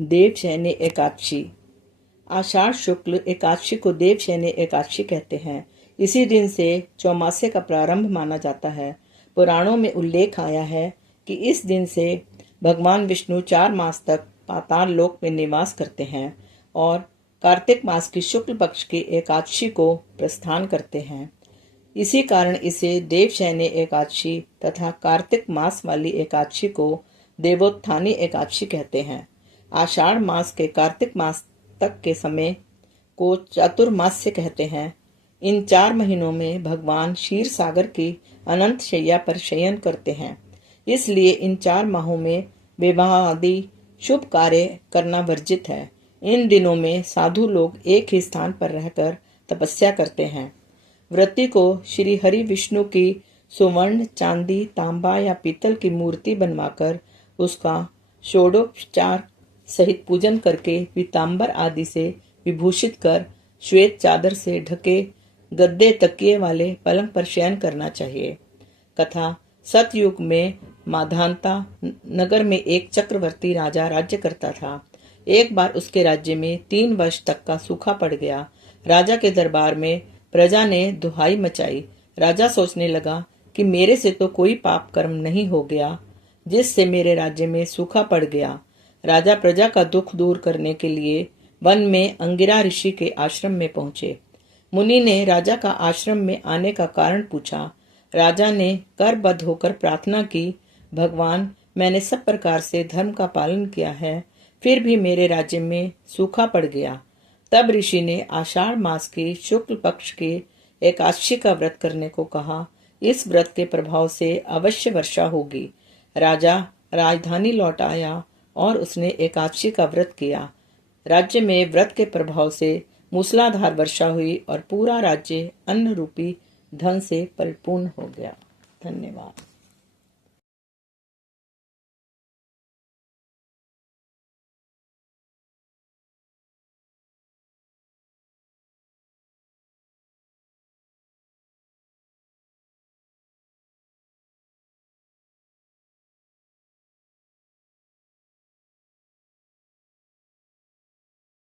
देवशयनी एकादशी। आषाढ़ शुक्ल एकादशी को देवशयनी एकादशी कहते हैं। इसी दिन से चौमासे का प्रारंभ माना जाता है। पुराणों में उल्लेख आया है कि इस दिन से भगवान विष्णु 4 मास तक पाताल लोक में निवास करते हैं और कार्तिक मास की शुक्ल पक्ष की एकादशी को प्रस्थान करते हैं। इसी कारण इसे देवशयनी एकादशी तथा कार्तिक मास वाली एकादशी को देवोत्थानी एकादशी कहते हैं। आषाढ़ मास के कार्तिक मास तक के समय को चातुर्मास्य कहते हैं। इन 4 महीनों में भगवान क्षीर सागर की अनंत शैया पर शयन करते हैं। इसलिए इन 4 माहों में विवाह आदि शुभ कार्य करना वर्जित है। इन दिनों में साधु लोग एक ही स्थान पर रहकर तपस्या करते हैं। व्रती को श्री हरि विष्णु की सुवर्ण, चांदी, तांबा या पीतल की मूर्ति बनवाकर उसका षोडोपचार सहित पूजन करके पीतांबर आदि से विभूषित कर श्वेत चादर से ढके गद्दे तकिए वाले पलंग पर शयन करना चाहिए। कथा। सतयुग में माधांता नगर में एक चक्रवर्ती राजा राज्य करता था। एक बार उसके राज्य में 3 वर्ष तक का सूखा पड़ गया। राजा के दरबार में प्रजा ने दुहाई मचाई। राजा सोचने लगा कि मेरे से तो कोई पाप कर्म नहीं हो गया जिससे मेरे राज्य में सूखा पड़ गया। राजा प्रजा का दुख दूर करने के लिए वन में अंगिरा ऋषि के आश्रम में पहुंचे। मुनि ने राजा का आश्रम में आने का कारण पूछा। राजा ने करबद्ध होकर प्रार्थना की, भगवान, मैंने सब प्रकार से धर्म का पालन किया है, फिर भी मेरे राज्य में सूखा पड़ गया। तब ऋषि ने आषाढ़ मास की शुक्ल पक्ष की एकादशी का व्रत करने को कहा। इस व्रत के प्रभाव से अवश्य वर्षा होगी। राजा राजधानी लौट आया और उसने एकादशी का व्रत किया। राज्य में व्रत के प्रभाव से मूसलाधार वर्षा हुई और पूरा राज्य अन्न रूपी धन से परिपूर्ण हो गया। धन्यवाद।